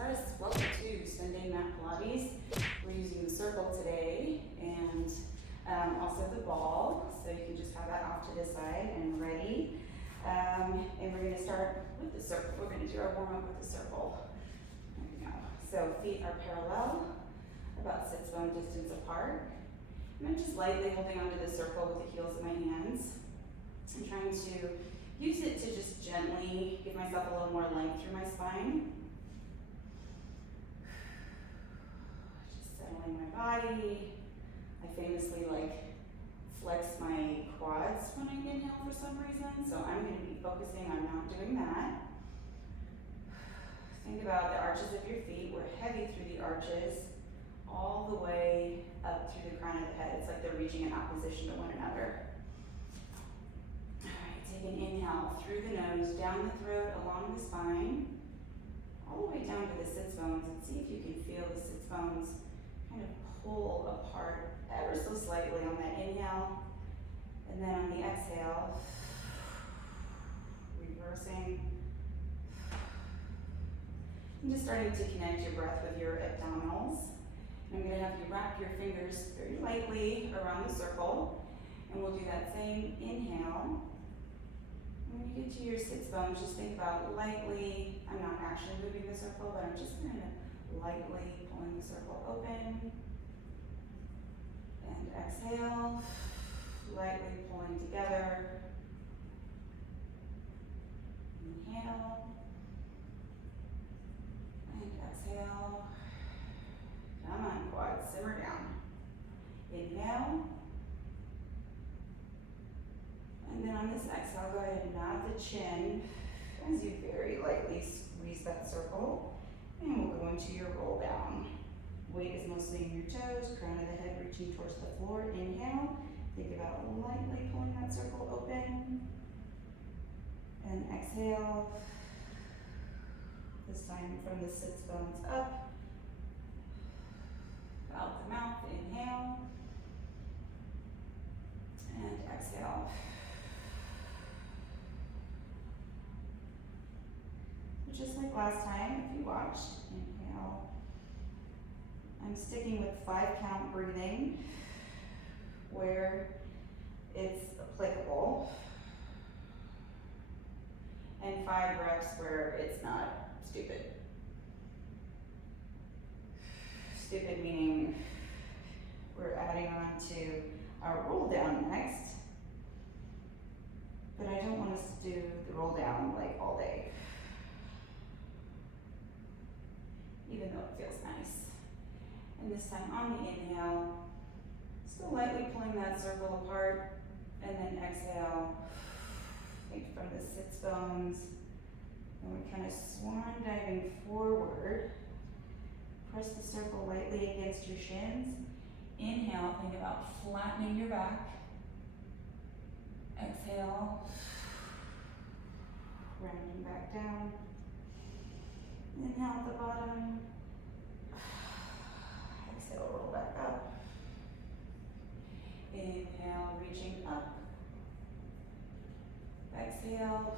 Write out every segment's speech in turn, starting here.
guys. Welcome to Sunday Mat Pilates. We're using the circle today and also the ball, so you can just have that off to the side and ready. And we're going to start with the circle. We're going to do our warm-up with the circle. There we go. So feet are parallel, about sits bone distance apart. And I'm just lightly holding onto the circle with the heels of my hands. I'm trying to use it to just gently give myself a little more length through my spine. Just settling my body. I famously flex my quads when I inhale for some reason, so I'm going to be focusing on not doing that. Think about the arches of your feet. We're heavy through the arches all the way up through the crown of the head. It's like they're reaching in opposition to one another. Alright, take an inhale through the nose, down the throat, along the spine, all the way down to the sits bones, and see if you can feel the sits bones kind of pull apart ever so slightly on that inhale. And then on the exhale, reversing. And just starting to connect your breath with your abdominals. I'm going to have you wrap your fingers very lightly around the circle, and we'll do that same inhale. When you get to your sits bones, just think about lightly, I'm not actually moving the circle, but I'm just kind of lightly pulling the circle open. And exhale, lightly pulling together. Inhale. And exhale. Come on, quads, simmer down. Inhale. And then on this exhale, go ahead and nod the chin as you very lightly squeeze that circle. And we'll go into your roll down. Weight is mostly in your toes, crown of the head reaching towards the floor. Inhale. Think about lightly pulling that circle open. And exhale. This time from the sits bones up. Out the mouth, inhale. And exhale. Just like last time, if you watched, inhale. I'm sticking with 5 count breathing where it's applicable, and 5 reps where it's not stupid. Stupid meaning we're adding on to our roll down next, but I don't want us to do the roll down all day, even though it feels nice. And this time on the inhale, still lightly pulling that circle apart, and then exhale, think from the sits bones, and we're kind of swan diving forward. Press the circle lightly against your shins. Inhale, think about flattening your back. Exhale, rounding back down. Inhale at the bottom. Exhale, roll back up. Inhale, reaching up. Exhale,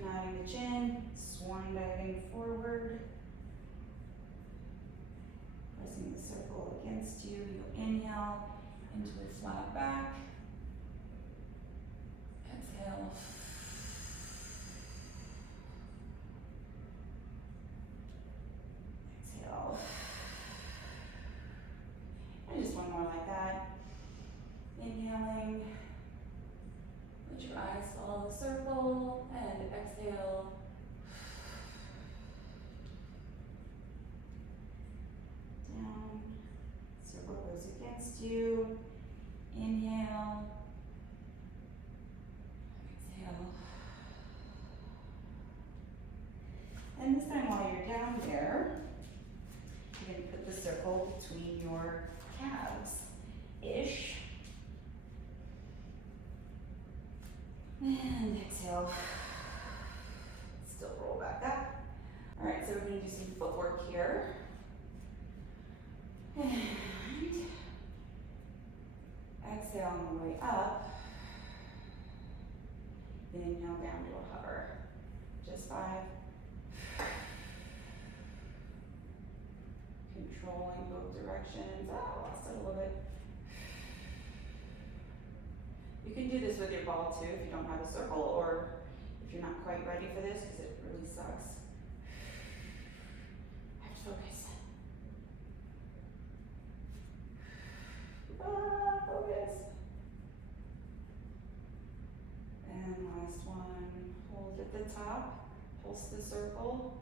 nodding the chin, swan diving forward. Pressing the circle against you. You inhale into a flat back. Exhale. Exhale. And just one more like that. Inhaling. Let your eyes follow the circle, and exhale. Down. Circle goes against you. Inhale. Exhale. And this time while you're down there, you're going to put the circle between your calves-ish. And exhale. Still roll back up. All right, so we're going to do some footwork here. And exhale on the way up. Inhale down to a hover. Just 5. controlling both directions. Ah, lost it a little bit. You can do this with your ball too if you don't have a circle, or if you're not quite ready for this because it really sucks. I have to focus. Focus. And last one, hold at the top, pulse the circle.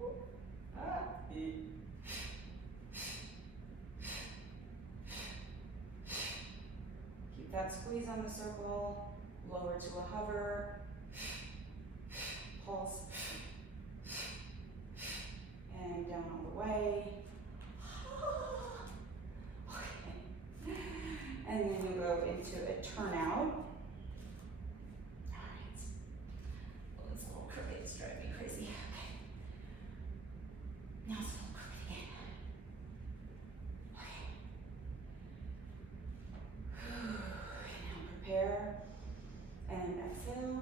Keep that squeeze on the circle, lower to a hover, pulse, and down all the way. Okay. And then you go into a turnout. Alright. Well, it's a little crooked, it's driving me crazy. Okay. Now it's a little crooked again. Okay. Now prepare and exhale.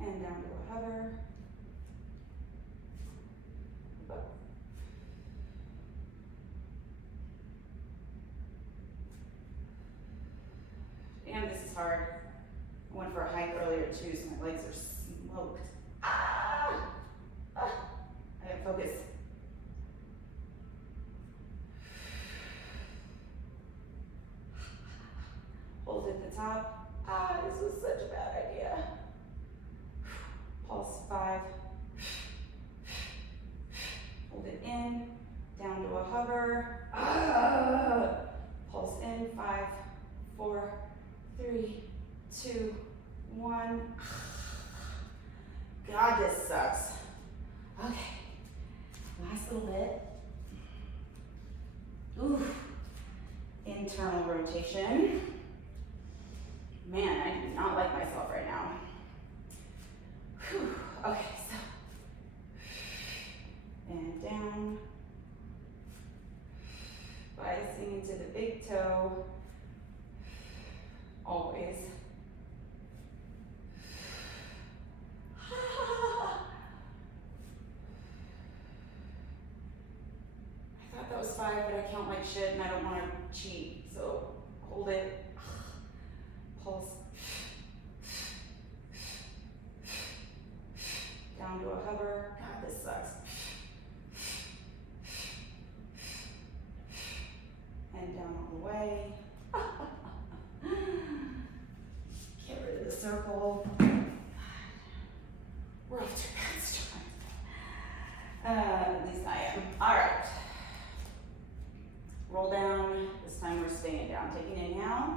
And down to a hover. Damn, this is hard. I went for a hike earlier too, so my legs are smoked. I gotta focus. Hold at the top. This was such a bad idea. Pulse 5. Hold it in, down to a hover. Pulse in, 5, 4, 3, 2, 1. God, this sucks. Okay, last little bit. Ooh, internal rotation. Man, I do not like myself right now. Whew. Okay, so, and down. Biasing into the big toe. Always. I thought that was 5, but I count like shit and I don't want to cheat. So hold it. Pulse. Down to a hover. God, this sucks. And down all the way. Get rid of the circle. We're off to a bad start. At least I am. All right. Roll down. This time we're staying down. Take an inhale.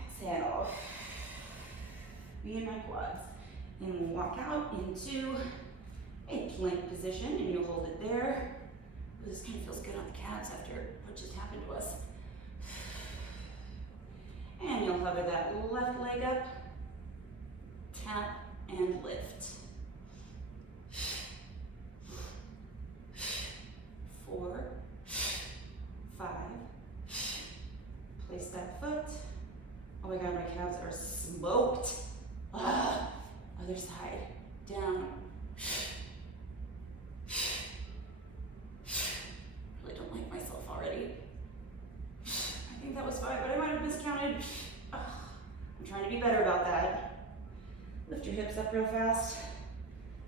Exhale. Be in my quads. And we'll walk out into a plank position, and you'll hold it there. Ooh, this kind of feels good on the calves after what just happened to us. And you'll hover that left leg up, tap, and lift. 4, 5. Place that foot. Oh my God, my calves are smoked. Other side, down. Really don't like myself already. I think that was 5, but I might have miscounted. I'm trying to be better about that. Lift your hips up real fast.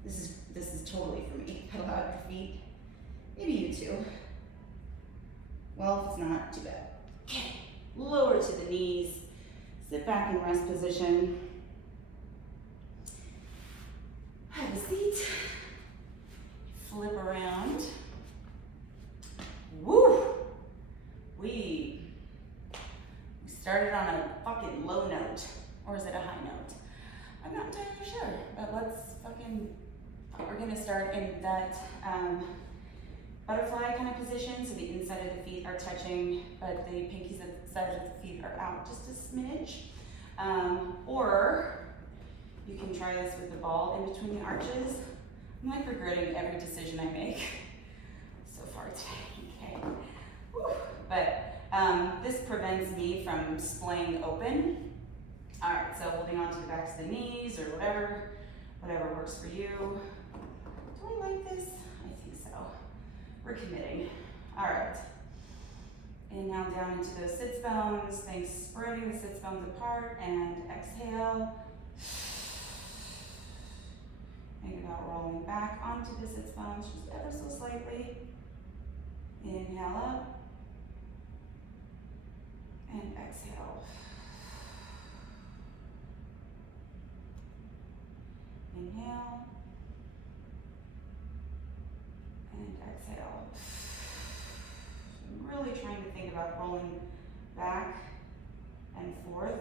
This is totally for me. Pedal out your feet. Maybe you too. Well, if it's not, too bad. Okay, lower to the knees. Sit back in rest position. Have a seat. Flip around. Woo! We started on a fucking low note. Or is it a high note? I'm not entirely sure, but we're gonna start in that butterfly kind of position, so the inside of the feet are touching, but the pinkies of the side of the feet are out just a smidge. Or you can try this with the ball in between the arches. I'm like regretting every decision I make so far today, okay? Whew. But this prevents me from splaying open. All right, so holding on to the backs of the knees or whatever works for you. Do I like this? I think so. We're committing. down into those sits bones. Think spreading the sits bones apart, and exhale. Think about rolling back onto the sits bones just ever so slightly. Inhale up, and exhale. Inhale, and exhale. I'm really trying to think about rolling back and forth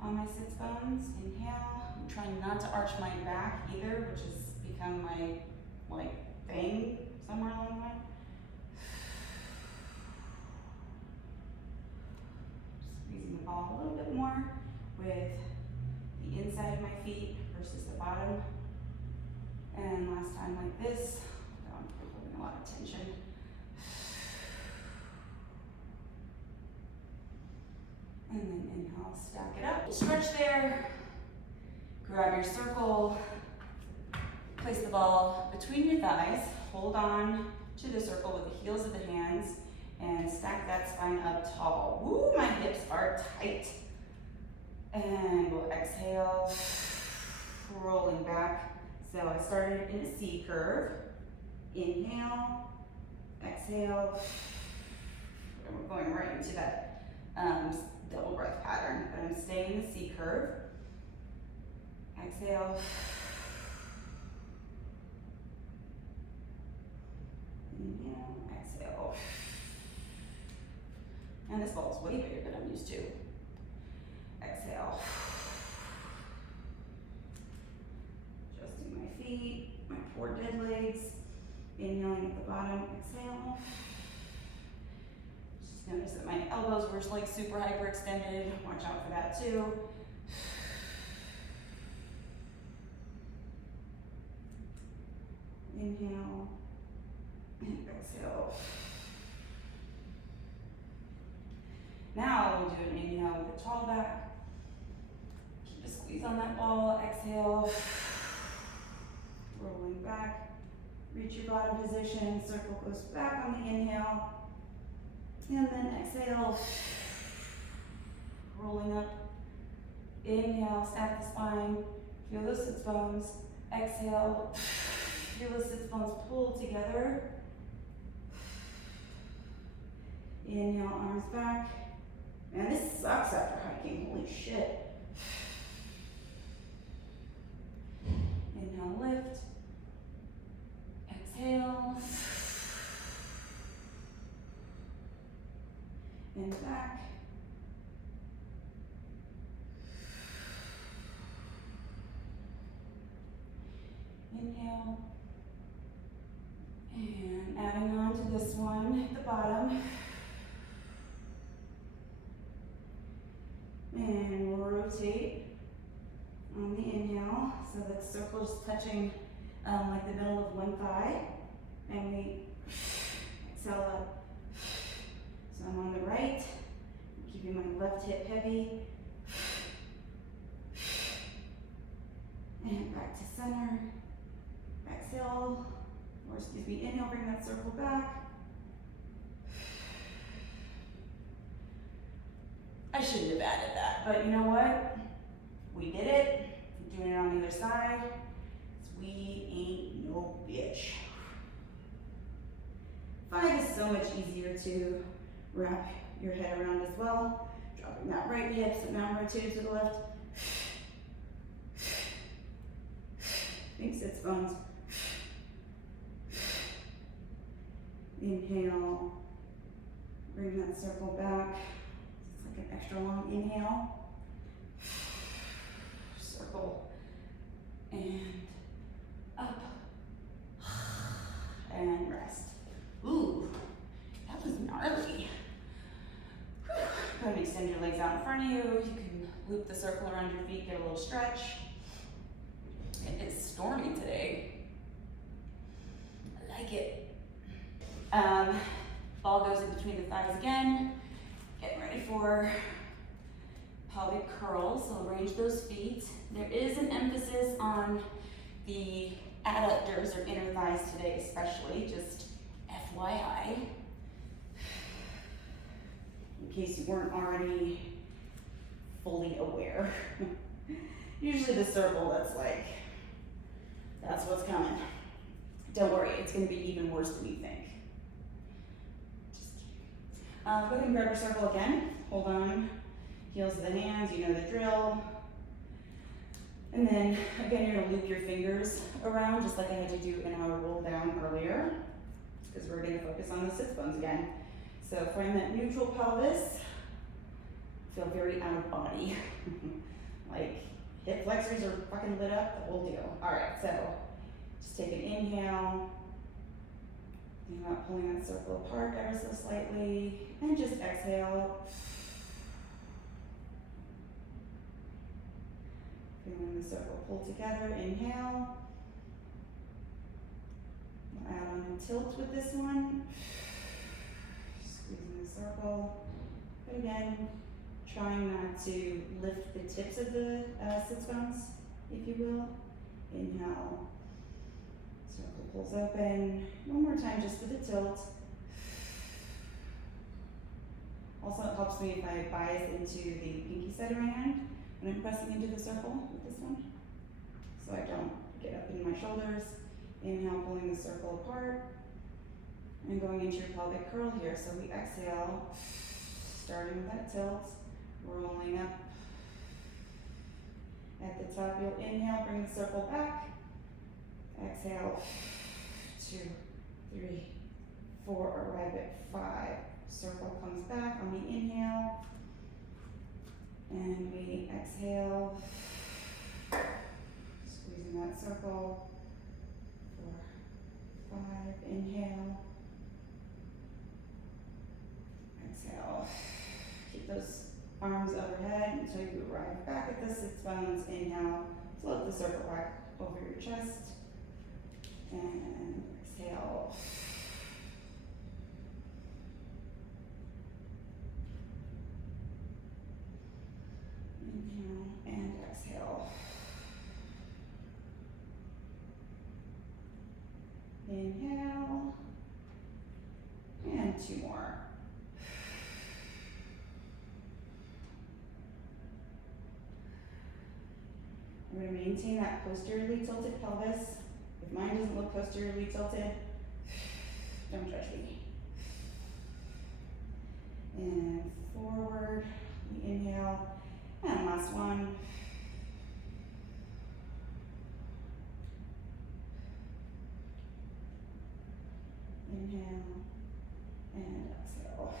on my sits bones. Inhale. I'm trying not to arch my back either, which has become my thing somewhere along the line. Squeezing the ball a little bit more with the inside of my feet versus the bottom. And last time like this, I'm holding a lot of tension. And then inhale, stack it up. Stretch there. Grab your circle. Place the ball between your thighs. Hold on to the circle with the heels of the hands and stack that spine up tall. Woo, my hips are tight. And we'll exhale, rolling back. So I started in a C curve. Inhale, exhale. And we're going right into that double breath pattern, but I'm staying in the C curve. Exhale. Inhale, exhale. And this ball is way bigger than I'm used to. Exhale. Adjusting my feet, my four dead legs. Inhaling at the bottom, exhale. Just notice that my elbows were like super hyperextended. Watch out for that too. Inhale and exhale. Now we'll do an inhale with a tall back. Keep a squeeze on that ball. Exhale. Rolling back. Reach your bottom position. Circle goes back on the inhale. And then exhale. Rolling up. Inhale, stack the spine. Feel those sits bones. Exhale. Feel the sits bones pull together. Inhale, arms back. Man, this sucks after hiking, holy shit. Inhale, lift. Exhale. And back. Inhale. And adding on to this one at the bottom. And we'll rotate on the inhale so that the circle is touching like the middle of one thigh. And we exhale up. So I'm on the right, keeping my left hip heavy. And back to center. Exhale, or excuse me, inhale, bring that circle back. I shouldn't have added that, but you know what? We did it. I'm doing it on the other side. We ain't no bitch. 5 is so much easier to wrap your head around as well. Dropping that right hip, so now rotate to the left. Think sits bones. Inhale, bring that circle back. It's like an extra long inhale. Circle and up and rest. Ooh, that was gnarly. Go ahead and extend your legs out in front of you. You can loop the circle around your feet, get a little stretch. It is stormy today. I like it. Ball goes in between the thighs again. Getting ready for pelvic curls, so arrange those feet. There is an emphasis on the adductors or inner thighs today, especially, just FYI. in case you weren't already fully aware. Usually the circle, that's what's coming. Don't worry, it's gonna be even worse than you think. Just kidding. Go ahead and grab your circle again. Hold on, heels of the hands, you know the drill. And then again, you're gonna loop your fingers around just like I had to do in our roll down earlier, because we're gonna focus on the sits bones again. So find that neutral pelvis. Feel very out of body. Like hip flexors are fucking lit up, the whole deal. All right, so just take an inhale. Think about pulling that circle apart ever so slightly, and just exhale. Feeling the circle pull together, inhale. We'll add on a tilt with this one. Squeezing the circle. But again, trying not to lift the tips of the sits bones, if you will. Inhale. Circle pulls open. One more time just with a tilt. Also, it helps me if I bias into the pinky side of my hand when I'm pressing into the circle with this one, so I don't get up in my shoulders. Inhale, pulling the circle apart, and going into your pelvic curl here. So we exhale, starting with that tilt, rolling up. At the top, you'll inhale, bring the circle back. Exhale, 2, 3, 4, arrive at 5. Circle comes back on the inhale. And we exhale, squeezing that circle. 4, 5, inhale. Exhale. Keep those arms overhead until you arrive back at the sits bones. Inhale, float the circle back over your chest. And exhale. Inhale and exhale. Inhale. And 2 more. I'm going to maintain that posteriorly tilted pelvis. If mine doesn't look posteriorly tilted, don't judge me. And forward, we inhale. And last one. Inhale and exhale.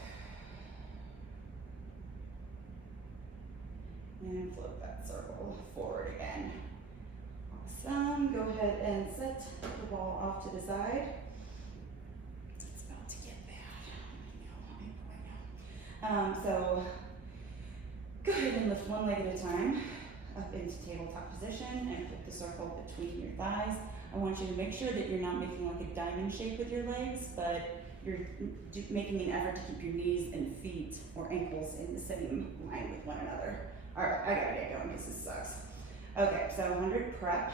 And float that circle forward again. Awesome. Go ahead and set the ball off to the side. It's about to get bad. I know. So go ahead and lift one leg at a time up into tabletop position and put the circle between your thighs. I want you to make sure that you're not making like a diamond shape with your legs, but you're making an effort to keep your knees and feet or ankles in the same line with one another. All right, I gotta get going because this sucks. Okay, so 100 prep,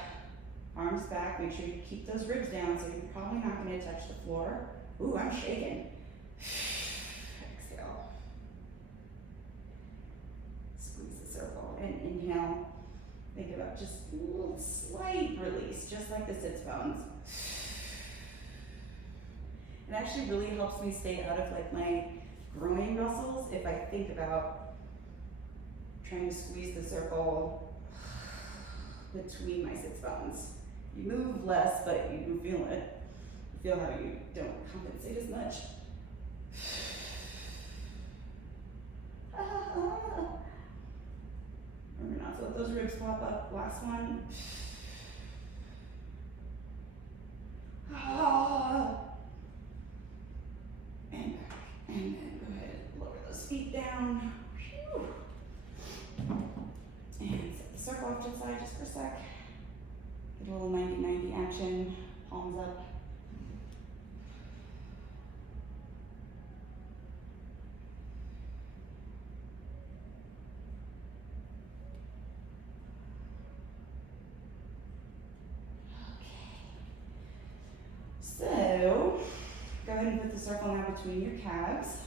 arms back. Make sure you keep those ribs down so you're probably not gonna touch the floor. Ooh, I'm shaking. Exhale. Squeeze the circle and inhale. Think about just a little slight release, just like the sits bones. It actually really helps me stay out of like my groin muscles if I think about trying to squeeze the circle between my sits bones. You move less, but you can feel it. You feel how you don't compensate as much. Remember not to let those ribs flop up. Last one. And back. And then go ahead and lower those feet down. And set the circle off to the side just for a sec. Get a little 90-90 action. Palms up. So, go ahead and put the circle now between your calves.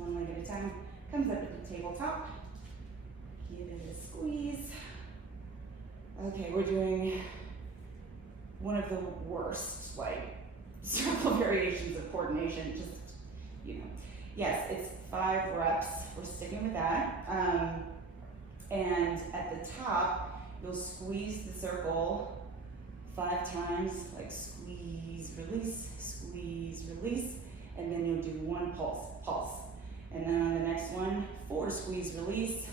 one leg at a time. Comes up to the tabletop. Give it a squeeze. Okay, we're doing one of the worst, like, circle variations of coordination, just, you know. Yes, it's 5 reps. We're sticking with that. And at the top, you'll squeeze the circle 5 times, like squeeze, release, and then you'll do 1 pulse. And then on the next one, 4 squeeze, release,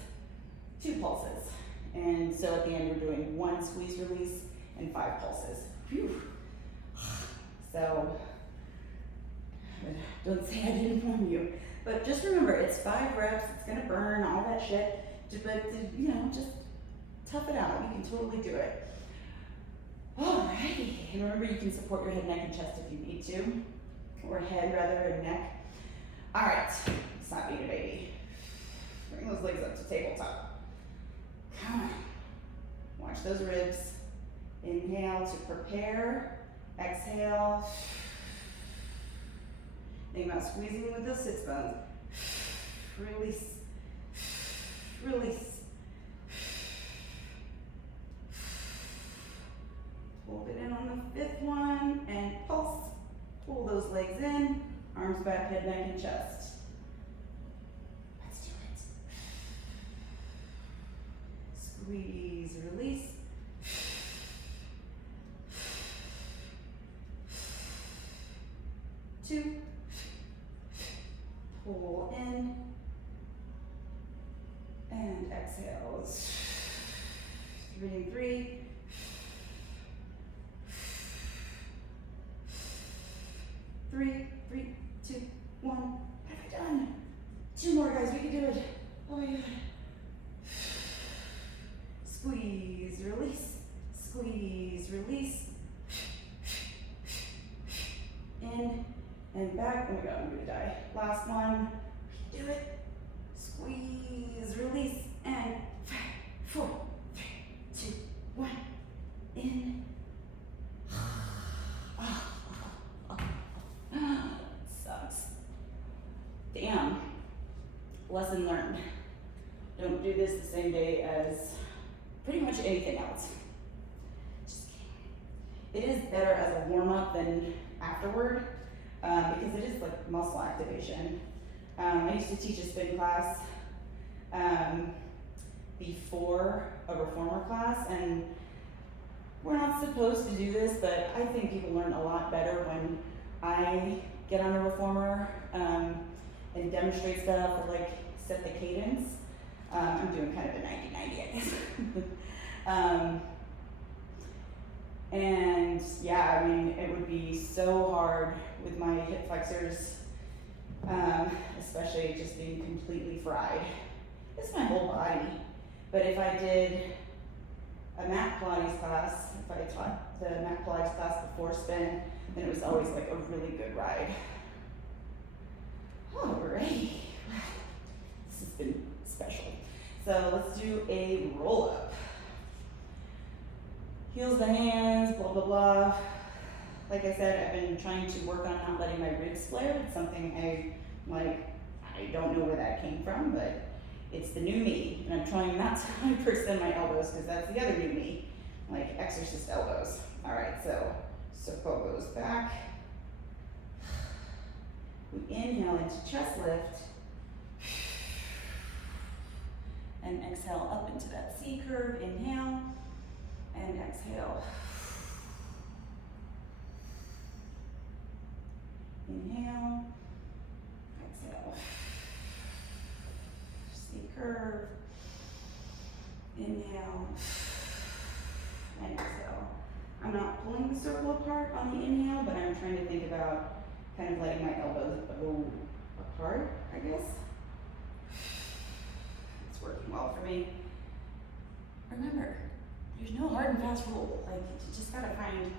2 pulses. And so at the end, we're doing 1 squeeze, release, and 5 pulses. Whew. So, don't say I didn't warn you. But just remember, it's 5 reps, it's gonna burn, all that shit. But, you know, just tough it out. You can totally do it. Alrighty. And remember, you can support your head, neck, and chest if you need to. Or head, rather, and neck. Alright. Stop being a baby. Bring those legs up to tabletop. Come on. Watch those ribs. Inhale to prepare. Exhale. Think about squeezing with those sits bones. Release. Release. Hold it in on the 5th one and pulse. Pull those legs in. Arms back, head, neck, and chest. Let's do it. Squeeze, release. Two. Pull in. And exhale. 3 and 3. 3, 2, 1. What have I done? 2 more, guys. We can do it. Oh my God. Squeeze, release. Squeeze, release. In and back. Oh my God, I'm gonna die. Last one. We can do it. Squeeze, release, and 5, 4, 3, 2, 1. In. Sucks. Damn. Lesson learned. Don't do this the same day as pretty much anything else. Just kidding. It is better as a warm-up than afterward because it is like muscle activation. I used to teach a spin class before a reformer class, and we're not supposed to do this, but I think people learn a lot better when I get on a reformer and demonstrate stuff or like set the cadence. I'm doing kind of a 90-90, I guess. And yeah, I mean, it would be so hard with my hip flexors, especially just being completely fried. It's my whole body. But if I did a mat Pilates class, if I taught the mat Pilates class before spin, then it was always like a really good ride. Alrighty. This has been special. So let's do a roll up. Heels to hands, blah, blah, blah. Like I said, I've been trying to work on not letting my ribs flare. It's something I don't know where that came from, but it's the new me. And I'm trying not to hyperextend my elbows because that's the other new me, like exorcist elbows. All right, so circle goes back. We inhale into chest lift. And exhale up into that C curve. Inhale and exhale. Inhale, exhale. C curve. Inhale and exhale. I'm not pulling the circle apart on the inhale, but I'm trying to think about kind of letting my elbows go apart, I guess. It's working well for me. Remember, there's no hard and fast rule. Like, you just gotta find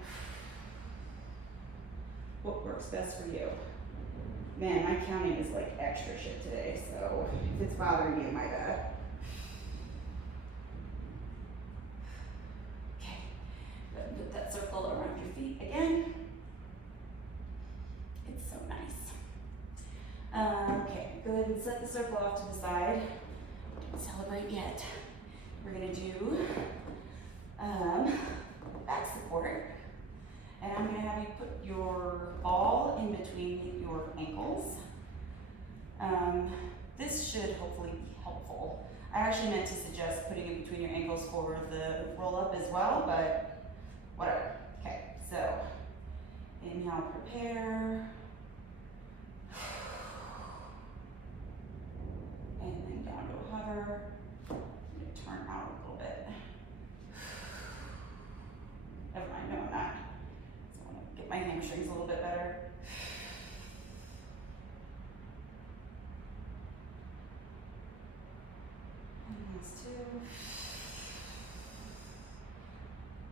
what works best for you. Man, my counting is like extra shit today, so if it's bothering you, my bad. Okay, put that circle around your feet again. It's so nice. Okay, good. ahead and set the circle off to the side. Don't celebrate yet. We're gonna do back support. And I'm gonna have you put your ball in between your ankles. This should hopefully be helpful. I actually meant to suggest putting it between your ankles for the roll up as well, but whatever. Okay, so inhale, prepare. And then down to a hover. I'm gonna turn out a little bit. Never mind, no I'm not. So I wanna get my hamstrings a little bit better.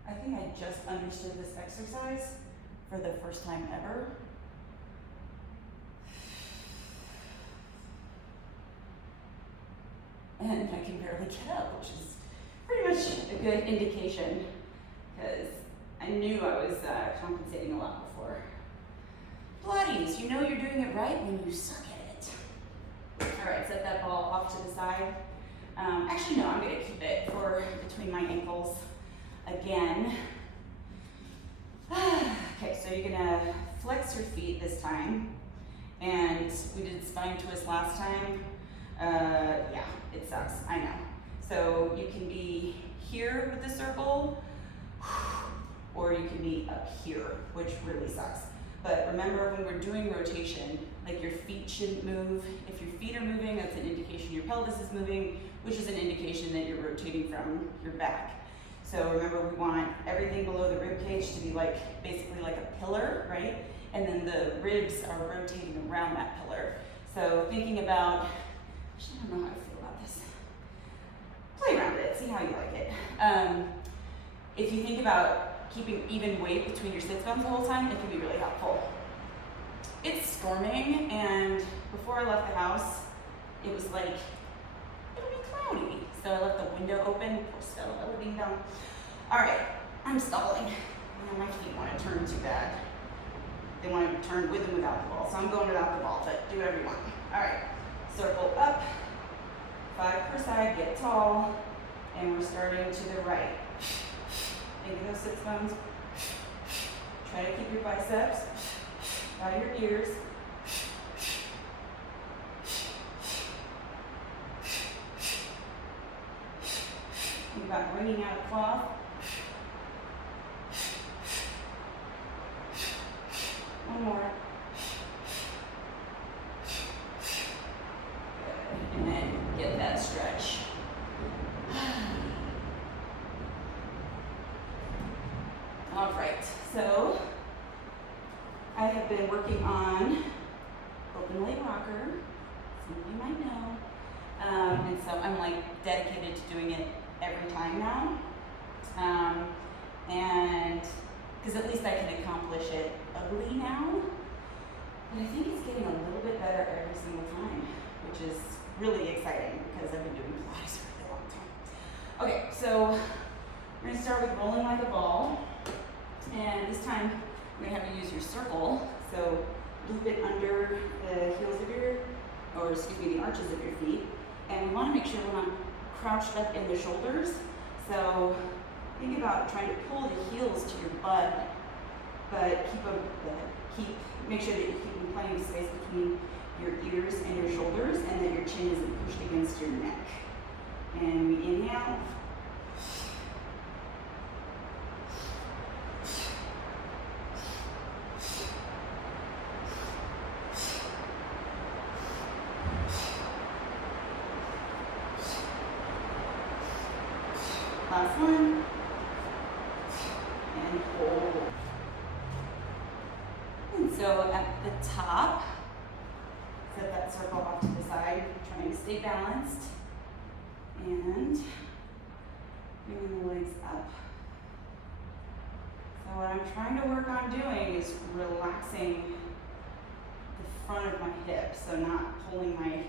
I think I just understood this exercise for the first time ever. And I can barely get up, which is pretty much a good indication because I knew I was compensating a lot before. Pilates, you know you're doing it right when you suck at it. All right, set that ball off to the side. Actually, no, I'm gonna keep it for between my ankles again. Okay, so you're gonna flex your feet this time. And we did spine twist last time. Yeah, it sucks, I know. So you can be here with the circle, or you can be up here, which really sucks. But remember, when we're doing rotation, like your feet shouldn't move. If your feet are moving, that's an indication your pelvis is moving, which is an indication that you're rotating from your back. So remember, we want everything below the rib cage to be like, basically like a pillar, right? And then the ribs are rotating around that pillar. So thinking about, actually I don't know how I feel about this. Play around with it, see how you like it. If you think about keeping even weight between your sit bones the whole time, it can be really helpful. It's storming, and before I left the house, it was like, it'll be cloudy. So I left the window open, poor Stella living down. All right, I'm stalling. Oh, my feet want to turn too bad. They want to turn with and without the ball, so I'm going without the ball, but do whatever you want. All right, circle up, 5 per side, get tall, and we're starting to the right. Think of those sits bones. Try to keep your biceps out of your ears. Think about wringing out a cloth. One more. Good. And then get that stretch. All right, so I have been working on open leg rocker, some of you might know, and so I'm like dedicated to doing it every time now, and because at least I can accomplish it ugly now, but I think it's getting a little bit better every single time, which is really exciting because I've been doing Pilates for a really long time. Okay, so we're gonna start with rolling like a ball. And this time, I'm gonna have you use your circle. So loop it under the heels of your, or excuse me, the arches of your feet. And we wanna make sure we're not crouched up in the shoulders. So think about trying to pull the heels to your butt, but make sure that you're keeping plenty of space between your ears and your shoulders, and that your chin isn't pushed against your neck. And we inhale. Last one, and hold. And so at the top, set that circle off to the side, trying to stay balanced, and bringing the legs up. So what I'm trying to work on doing is relaxing the front of my hips, so not pulling my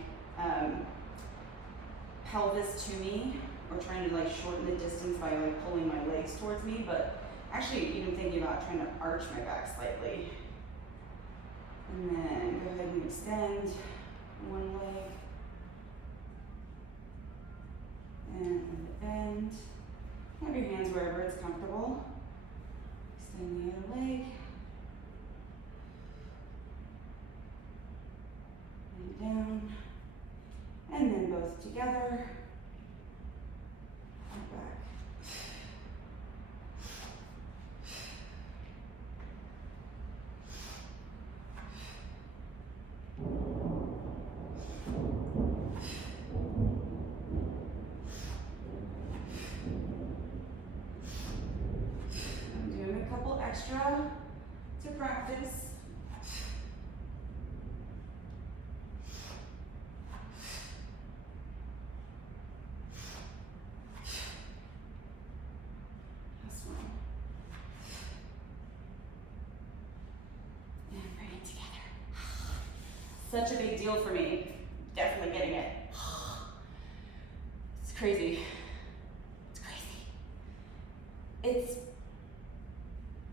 pelvis to me, or trying to like shorten the distance by like pulling my legs towards me, but actually even thinking about trying to arch my back slightly. And then go ahead and extend. one leg, and bend. Have your hands wherever it's comfortable. Extend the other leg. And down. And then both together. And back. I'm doing a couple extra to practice. Last one. And bring it together. Such a big deal for me. Definitely getting it. It's crazy. It's crazy.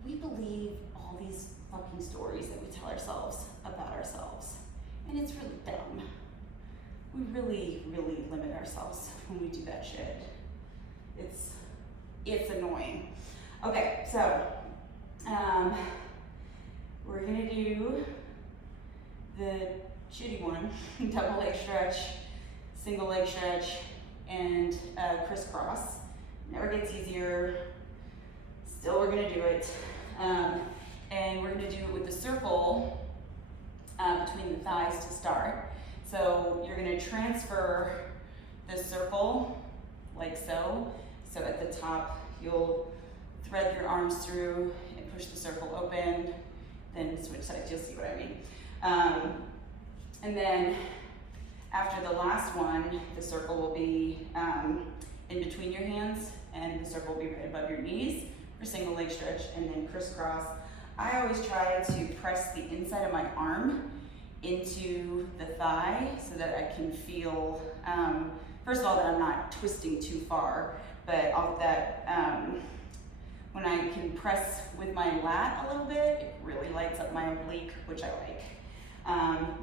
We believe all these fucking stories that we tell ourselves about ourselves. And it's really dumb. We really, really limit ourselves when we do that shit. It's annoying. Okay, so we're gonna do the shitty one, double leg stretch, single leg stretch, and crisscross. Never gets easier. Still, we're gonna do it. And we're gonna do it with the circle between the thighs to start. So you're gonna transfer the circle like so. So at the top, you'll thread your arms through and push the circle open, then switch sides, you'll see what I mean. And then after the last one, the circle will be in between your hands and the circle will be right above your knees for single leg stretch, and then crisscross. I always try to press the inside of my arm into the thigh so that I can feel, first of all, that I'm not twisting too far, but when I can press with my lat a little bit, it really lights up my oblique, which I like.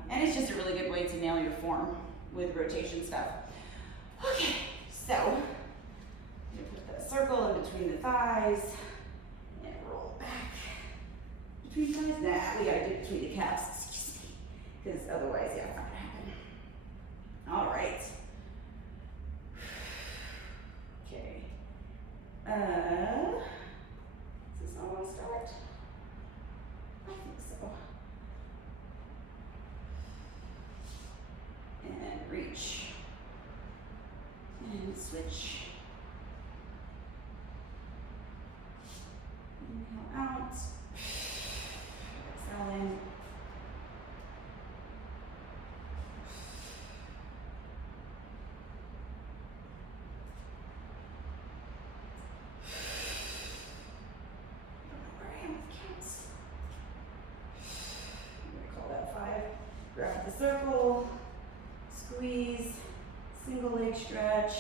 And it's just a really good way to nail your form with rotation stuff. Okay, so you put that circle in between the thighs and roll back. Between the thighs? Nah, we gotta do it between the calves, excuse me, because otherwise, yeah, it's not gonna happen. All right. Okay. Is this not want to start? I think so. And reach. And switch. Inhale out. Exhale in. Grab the circle, squeeze, single leg stretch.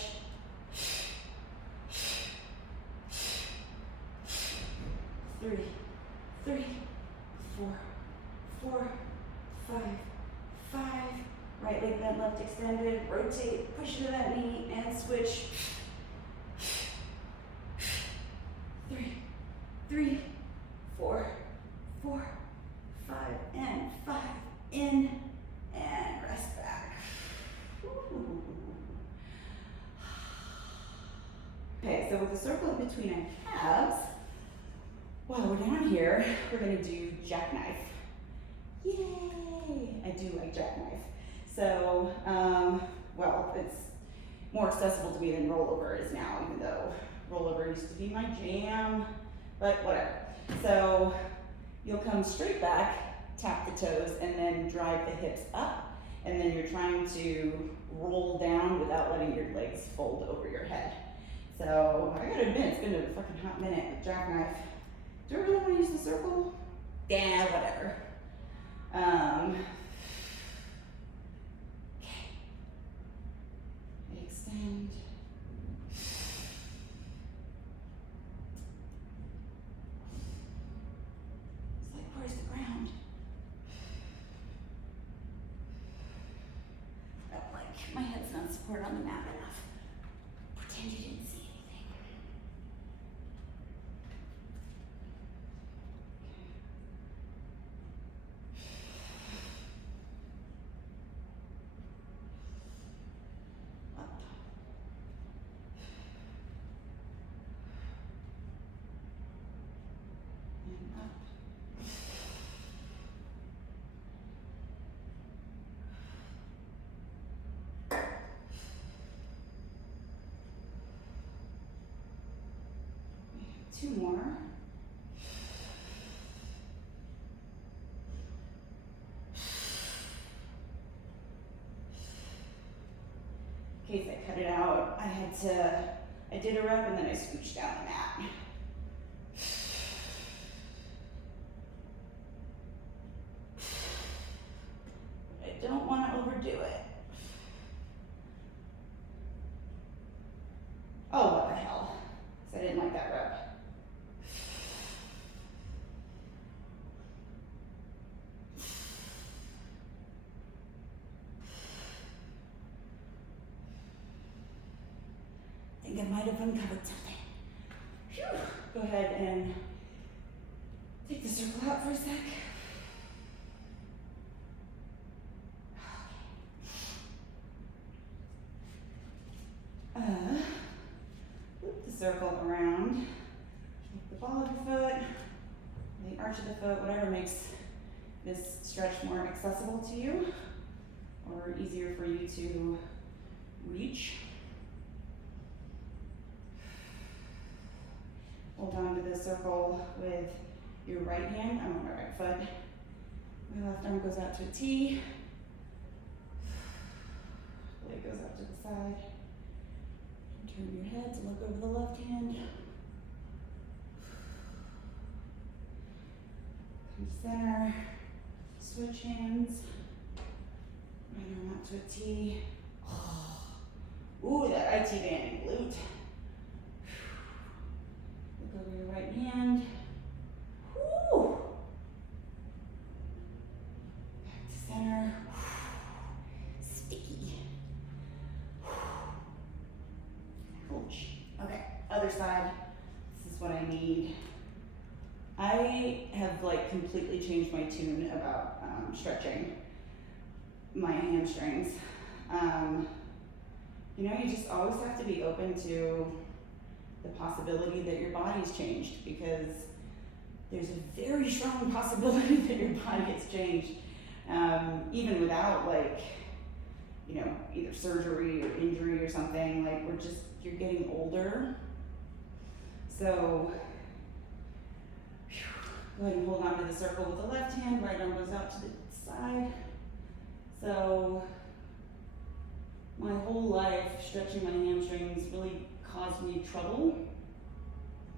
3, 3, 4, 4, 5, 5. Right leg bent, left extended. Rotate, push into that knee, and switch. 3, 3, 4, 4, 5, and 5. In and rest back. Ooh. Okay, so with the circle in between our calves, while we're down here, we're gonna do jackknife. Yay! I do like jackknife. So, well, it's more accessible to me than rollover is now, even though rollover used to be my jam, but whatever. So, you'll come straight back, tap the toes, and then drive the hips up, and then you're trying to roll down without letting your legs fold over your head. So I gotta admit, it's been a fucking hot minute with jackknife. Do I really want to use the circle? Yeah, whatever. Okay. Extend. It's like, where's the ground? That's not support on the mat enough. Pretend you didn't see anything. Up. And up. 2 more. In case I cut it out, I did a rep and then I scooched down the mat. I don't want to overdo it. Oh, what the hell. I didn't like that rep. I think I might have uncovered something. Phew. Go ahead and take the circle out for a sec. Loop the circle around. Take the ball of the foot, the arch of the foot, whatever makes this stretch more accessible to you or easier for you to reach. Hold on to the circle with your right hand. I'm on my right foot. My left arm goes out to a T. Leg goes out to the side. Turn your head to look over the left hand. Come to center. Switch hands. Right arm out to a T. Ooh, that IT banding glute. Look over your right hand. Woo! Back to center. Sticky. Ouch. Okay, other side. This is what I need. I have like completely changed my tune about stretching my hamstrings. You know, you just always have to be open to the possibility that your body's changed, because there's a very strong possibility that your body gets changed, even without like, you know, either surgery or injury or something. Like you're getting older. So go ahead and hold on to the circle with the left hand, right arm goes out to the side. So my whole life, stretching my hamstrings really caused me trouble.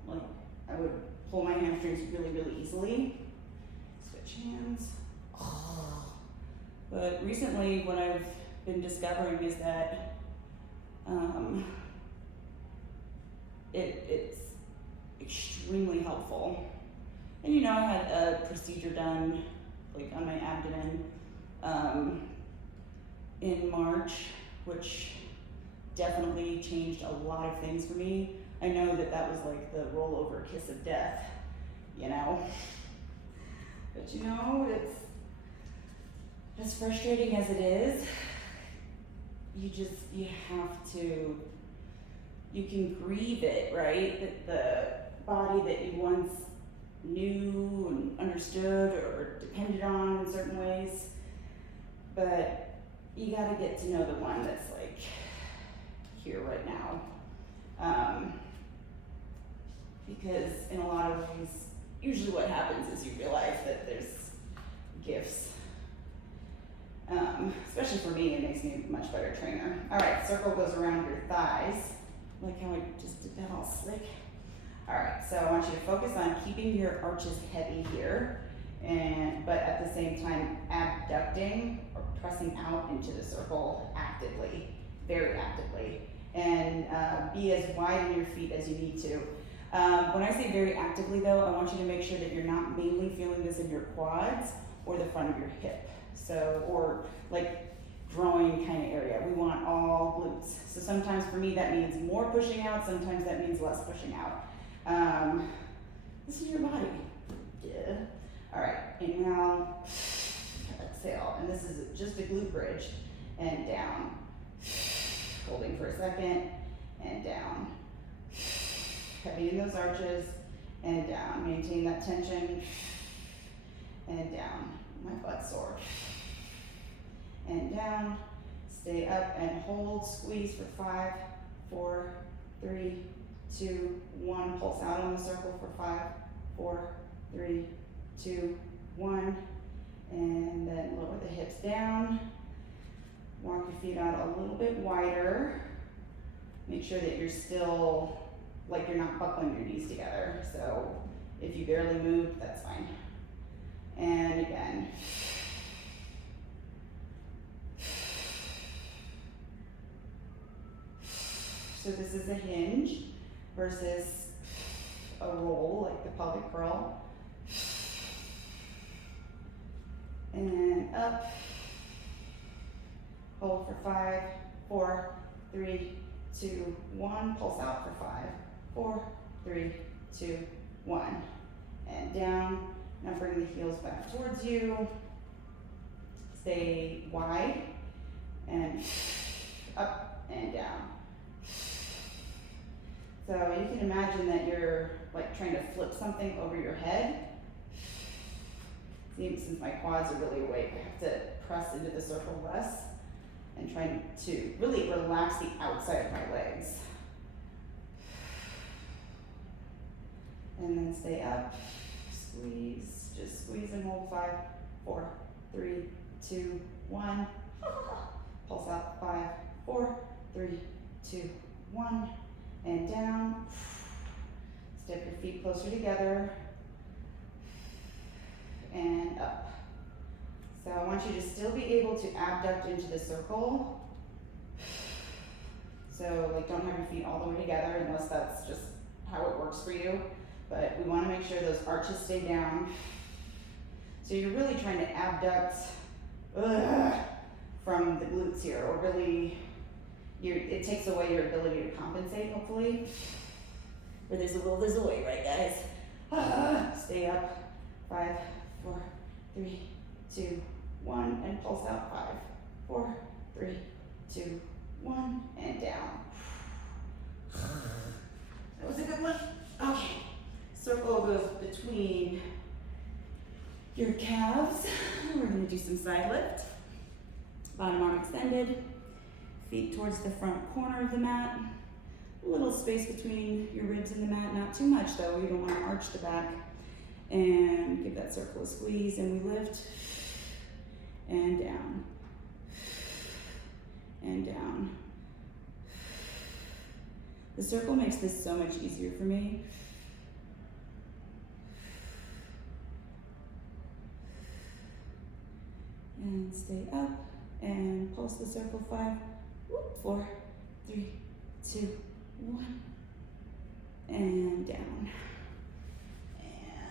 Like, I would pull my hamstrings really, really easily. Switch hands. But recently, what I've been discovering is that it's extremely helpful. And you know, I had a procedure done, like on my abdomen, in March, which definitely changed a lot of things for me. I know that that was like the rollover kiss of death, you know? But you know, it's as frustrating as it is, you have to, you can grieve it, right? That the body that you once knew and understood or depended on in certain ways, but you gotta get to know the one that's like here right now. Because in a lot of ways, usually what happens is you realize that there's gifts. Especially for me, it makes me a much better trainer. All right, circle goes around your thighs. Like how I just did that all slick. All right, so I want you to focus on keeping your arches heavy here, but at the same time abducting or pressing out into the circle actively, very actively. And be as wide in your feet as you need to. When I say very actively though, I want you to make sure that you're not mainly feeling this in your quads or the front of your hip. So, or like groin kind of area. We want all glutes. So sometimes for me that means more pushing out, sometimes that means less pushing out. This is your body. Yeah. All right, inhale, exhale, and this is just a glute bridge, and down. Holding for a second, and down. Heavy in those arches, and down. Maintain that tension, and down. My butt's sore. And down. Stay up and hold. Squeeze for 5, 4, 3, 2, 1. Pulse out on the circle for 5, 4, 3, 2, 1. And then lower the hips down. Walk your feet out a little bit wider. Make sure that you're still, like you're not buckling your knees together. So if you barely move, that's fine. And again. So this is a hinge versus a roll, like the pelvic curl. And up. Hold for 5, 4, 3, 2, 1. Pulse out for 5, 4, 3, 2, 1. And down. Now bring the heels back towards you. Stay wide. And up and down. So you can imagine that you're like trying to flip something over your head. See, since my quads are really awake, I have to press into the circle less and trying to really relax the outside of my legs. And then stay up, squeeze, just squeeze and hold 5, 4, 3, 2, 1. Pulse out 5, 4, 3, 2, 1. And down. Step your feet closer together. And up. So I want you to still be able to abduct into the circle. So like don't have your feet all the way together unless that's just how it works for you. But we want to make sure those arches stay down. So you're really trying to abduct from the glutes here, or really it takes away your ability to compensate, hopefully. But there's a will, there's a way, right guys? Stay up. 5, 4, 3, 2, 1, and pulse out. 5, 4, 3, 2, 1, and down. That was a good one. Okay. Circle goes between your calves. We're going to do some side lift. Bottom arm extended. Feet towards the front corner of the mat. A little space between your ribs and the mat. Not too much though. You don't want to arch the back. And give that circle a squeeze, and we lift. And down. And down. The circle makes this so much easier for me. And stay up and pulse the circle. 5, 4, 3, 2, 1, and down.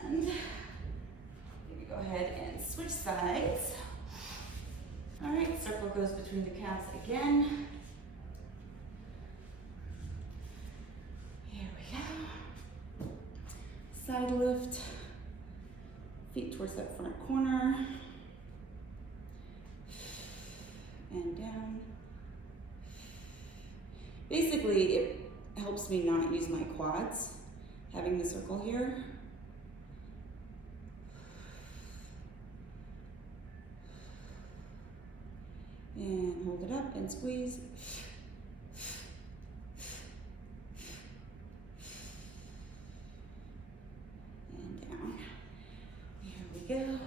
And maybe go ahead and switch sides. All right, circle goes between the calves again. Here we go. Side lift, feet towards that front corner. And down. Basically, it helps me not use my quads, having the circle here. And hold it up and squeeze. And down. Here we go.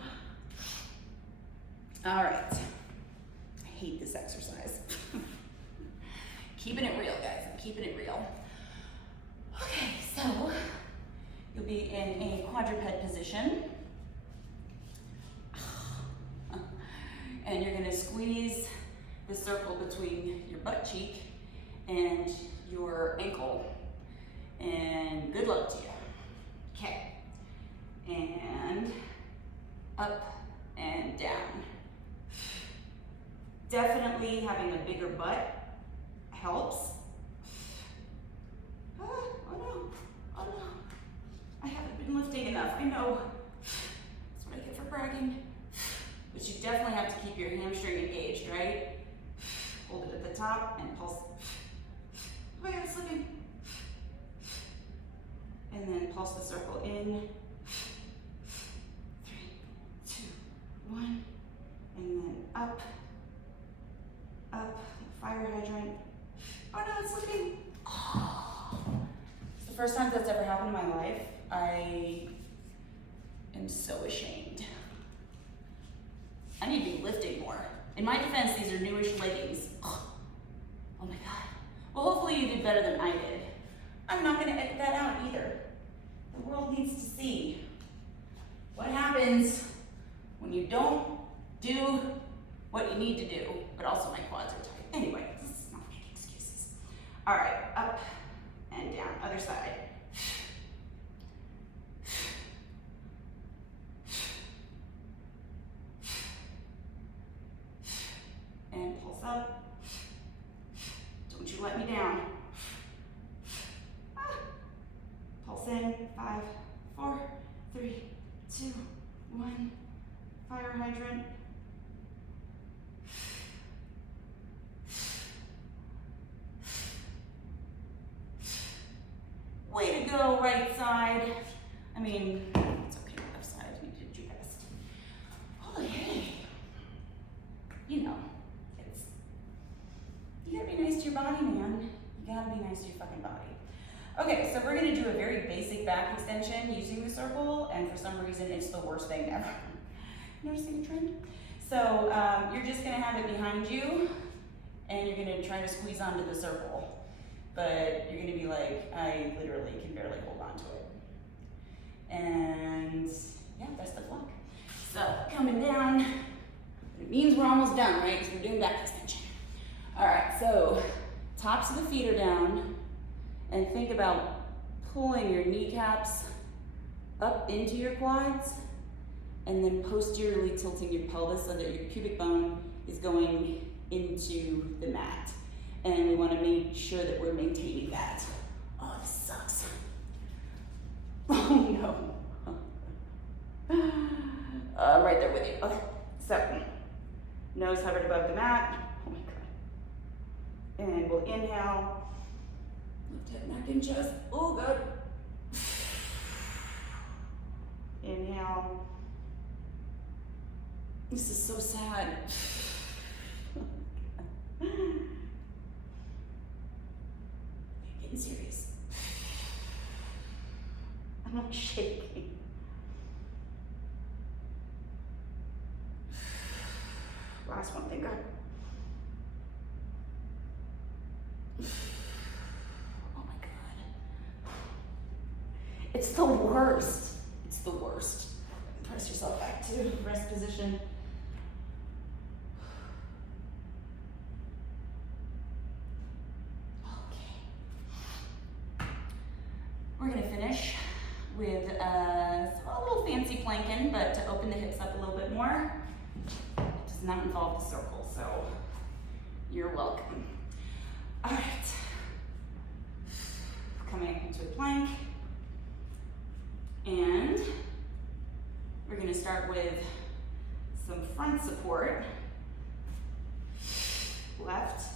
All right. I hate this exercise. Keeping it real, guys. I'm keeping it real. Okay, so you'll be in a quadruped position. And you're gonna squeeze the circle between your butt cheek and your ankle. And good luck to you. Okay. And up and down. Definitely having a bigger butt helps. Oh no, oh no. I haven't been lifting enough, I know. That's what I get for bragging. But you definitely have to keep your hamstring engaged, right? Hold it at the top and pulse. Oh my God, it's slipping. And then pulse the circle in. 3, 2, 1. And then up, up, fire hydrant. Oh no, it's slipping. Oh. It's the first time that's ever happened in my life. I am so ashamed. I need to be lifting more. In my defense, these are newish leggings. Oh my God. Well, hopefully you did better than I did. I'm not gonna edit that out either. The world needs to see what happens when you don't do what you need to do, but also my quads are tight. Anyway, this is not making excuses. All right, up and down, other side. And pulse up. Don't you let me down. Pulse in, 5, 4, 3, 2, 1. Fire hydrant. Way to go, right side. I mean, it's okay, left side, you did your best. Oh, hey. You know, you gotta be nice to your body, man. You gotta be nice to your fucking body. Okay, so we're gonna do a very basic back extension using the circle, and for some reason, it's the worst thing ever. Noticing a trend? So you're just gonna have it behind you, and you're gonna try to squeeze onto the circle. But you're gonna be like, I literally can barely hold on to it. And yeah, best of luck. So coming down, it means we're almost done, right? Because we're doing back extension. All right, so tops of the feet are down, and think about pulling your kneecaps up into your quads, and then posteriorly tilting your pelvis so that your pubic bone is going into the mat. And we want to make sure that we're maintaining that. Oh, this sucks. Oh no. I'm right there with you. Okay, so nose hovered above the mat. Oh my God. And we'll inhale. Lift head, neck, and chest. Oh, good. Inhale. This is so sad. Getting serious. I'm not shaking. Last one, thank God. Oh my God. It's the worst. It's the worst. Press yourself back to rest position. We're gonna finish with a little fancy planking, but to open the hips up a little bit more. It does not involve the circle, so you're welcome. All right, coming up into a plank. And we're gonna start with some front support. Left,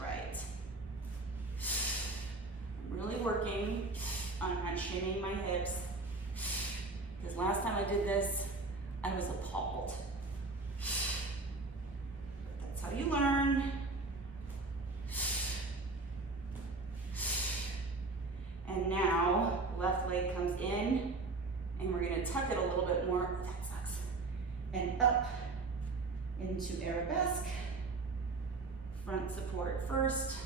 right. Really working on not shinning my hips, because last time I did this, I was appalled. But that's how you learn. And now, left leg comes in, and we're gonna tuck it a little bit more. That sucks. And up into arabesque. Front support first,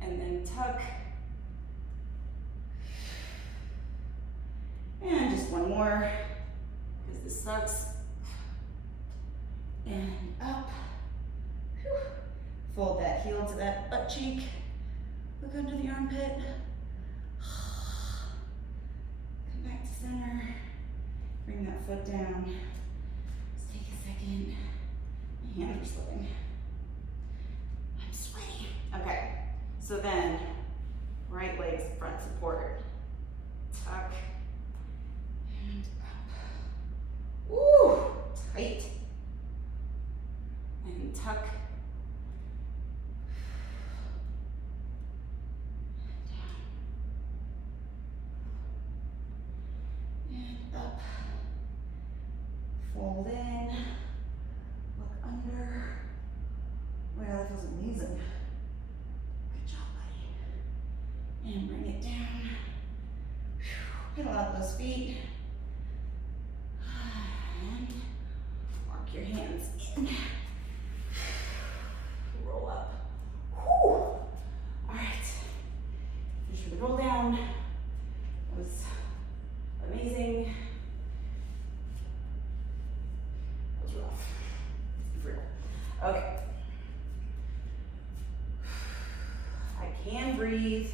and then tuck. And just one more, because this sucks. And up. Whew. Fold that heel to that butt cheek. Look under the armpit. Come back to center. Bring that foot down. Just take a second My hands are slipping. I'm sweaty. Okay, so then right leg's front support. Tuck and up. Ooh, tight. And tuck. Down. And up. Fold in. Look under. Wow, that feels amazing. Good job, buddy. And bring it down. Pedal out those feet. And mark your hands in. Roll up. Whew. All right. Finish with the roll down. That was amazing. That was rough. Let's be real. Okay. I can breathe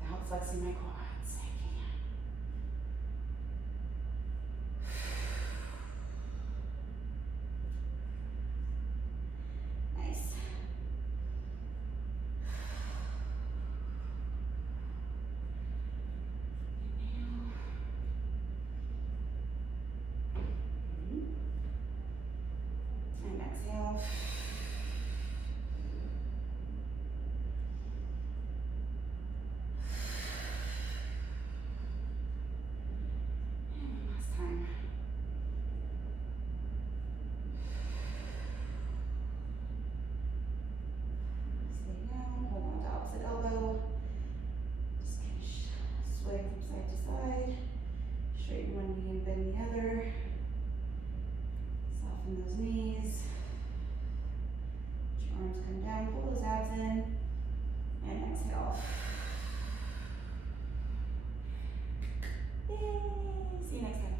without flexing my quads. I can. Nice. Inhale. And exhale. And one last time. Stay down, hold on to opposite elbow. Just kind of sway from side to side. Straighten one knee and bend the other. Soften those knees. Let your arms come down, pull those abs in. And exhale. Yay! See you next time.